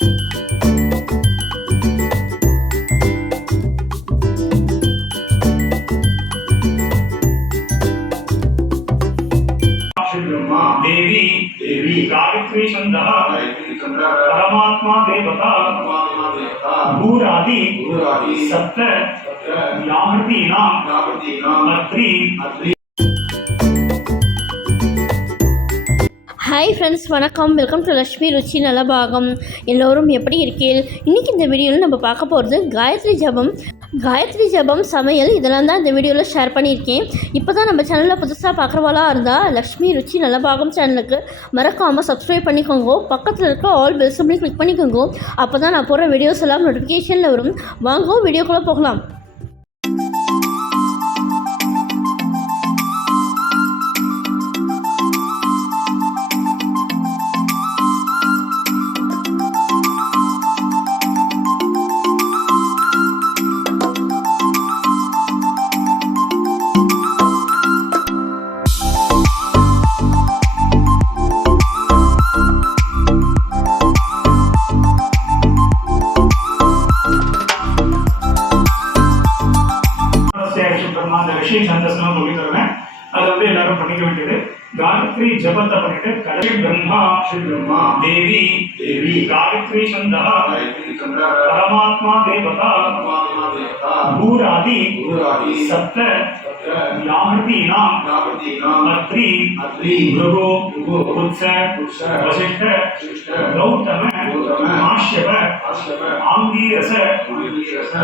ब्रह्मा देवी देवी गायत्री छंदः परमात्मा देवता भूरादि सप्त व्याहृतीनां अत्रि ஹாய் ஃப்ரெண்ட்ஸ், வணக்கம். வெல்கம் டு லக்ஷ்மி ருச்சி நலபாகம். எல்லோரும் எப்படி இருக்கீங்க? இன்றைக்கி இந்த வீடியோவில் நம்ம பார்க்க போகிறது காயத்ரி ஜபம் சமையல். இதெல்லாம் தான் இந்த வீடியோவில் ஷேர் பண்ணியிருக்கேன். இப்போ தான் நம்ம சேனலில் புதுசாக பார்க்குறவாளாக இருந்தால் லக்ஷ்மி ருச்சி நலபாகம் சேனலுக்கு மறக்காமல் சப்ஸ்கிரைப் பண்ணிக்கோங்க. பக்கத்தில் இருக்க ஆல் பெல் சிம்பிளையும் கிளிக் பண்ணிக்கோங்க. அப்போ தான் நான் போகிற வீடியோஸ் எல்லாம் நோட்டிஃபிகேஷனில் வரும். வாங்க வீடியோக்குள்ளே போகலாம். எல்லாரும் பண்ணிக்க வேண்டியது गायत्री जपத்தை பண்ணிட்டு கடை ब्रह्मा देवी गायत्री छंदः परमात्मा देवता भूरादि सप्त व्याहृतीनां अत्रि भृगु पुत्स वसिष्ठ गौतम काश्यप आंगीरस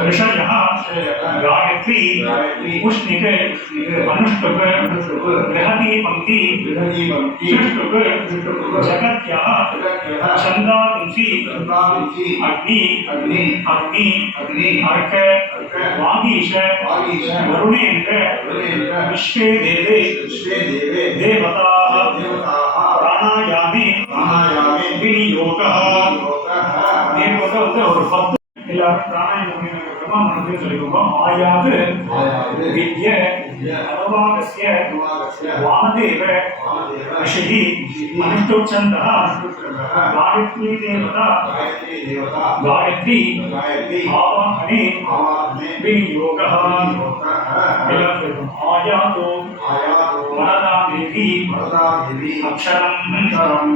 ऋषयः गायत्री पुष्णिक अनुष्टुप बृहती पंक्ति जगत्याः छंदांसि अग्नि अर्क वागीश वरुणेन्द्र विश्वे देवे देवताः प्राणायामे विनियोगः ஒரு 10 எல்லாரும் பிராணாயாமம் மனதில் சொல்லிக்கோங்க. ஆயாது வித்ய அனுவாகஸ்ய வாமதேவ ऋषिः अनुष्ठोच्छन्दः गायत्री देवता गायत्री आवाहने विनियोगः आयातो वरदा देवी अक्षरं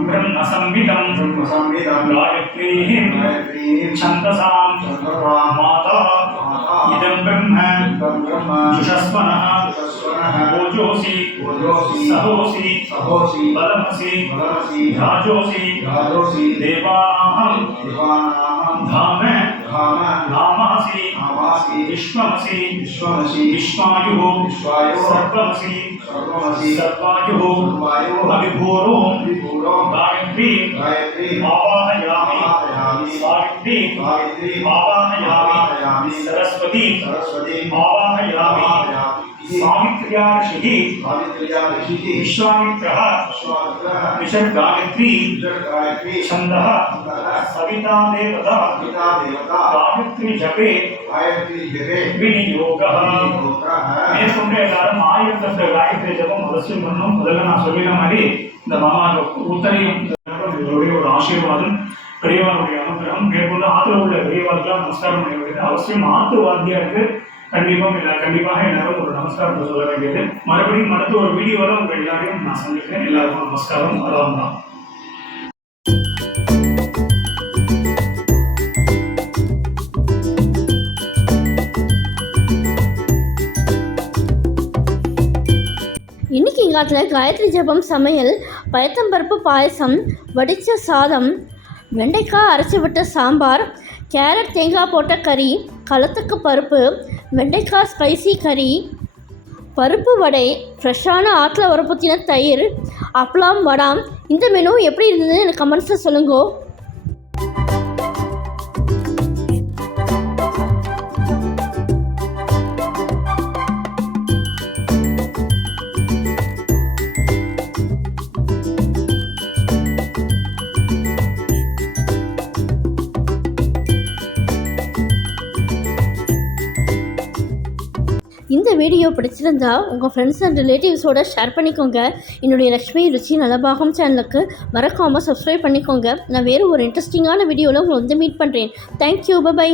ब्रह्म संविदं गायत्रीः छन्दसां माता इदं ब्रह्म जुषस्वनः ओजोसि सहोसि बलमसि राजोसि देवानां धाम नामासि विश्वमसि विश्वायुः सर्वमसि सर्वायुः अभिभूरो गायत्री आवाहयामि सावित्री आवाहयामि सरस्वती आवाहयामि सावित्र्या ऋषिः विश्वामित्रः विशद गायत्री छन्दः सविता देवता गायत्री जपे विनियोगः மேற்கொண்டு எல்லாரும் 1008 காயத்ரி ஜபம் அவசியம் பண்ணணும். முதல்ல நான் சொல்லின மாதிரி இந்த மகா உத்தரையும் இதனுடைய ஒரு ஆசீர்வாதம், பெரியவாருடைய அனுகிரகம். மேற்கொண்டு ஆற்றுல உள்ள பெரியவாருக்கெல்லாம் நமஸ்காரம் பண்ண வேண்டியது அவசியம். ஆற்று வாத்தியாருக்கு கண்டிப்பாக எல்லாரும் ஒரு நமஸ்காரத்தை சொல்ல வேண்டியது. மறுபடியும் அடுத்த ஒரு வீடியோவில் உங்கள் எல்லாரையும் நான் சந்திக்கிறேன். எல்லாருக்கும் நமஸ்காரம். அதான் தான். இன்றைக்கி எங்கள் காயத்ரி ஜபம் சமையல் பயத்தம்பருப்பு பாயசம், வடித்த சாதம், வெண்டைக்காய் அரைச்சி விட்ட சாம்பார், கேரட் தேங்காய் போட்ட கறி, களத்துக்கு பருப்பு, வெண்டைக்காய் ஸ்பைசி கறி, பருப்பு வடை, ஃப்ரெஷ்ஷான ஆற்றில் உரப்பத்தின தயிர், அப்பளம், வடாம். இந்த மெனு எப்படி இருந்ததுன்னு எனக்கு கமெண்ட்ஸில் சொல்லுங்கோ. இந்த வீடியோ பிடிச்சிருந்தா உங்கள் ஃப்ரெண்ட்ஸ் அண்ட் ரிலேட்டிவ்ஸோட ஷேர் பண்ணிக்கோங்க. என்னுடைய லக்ஷ்மி ருச்சி நலபாகம் சேனலுக்கு மறக்காமல் சப்ஸ்கிரைப் பண்ணிக்கோங்க. நான் வேறு ஒரு இன்ட்ரெஸ்டிங்கான வீடியோவில் உங்களை வந்து மீட் பண்ணுறேன். Thank you, by.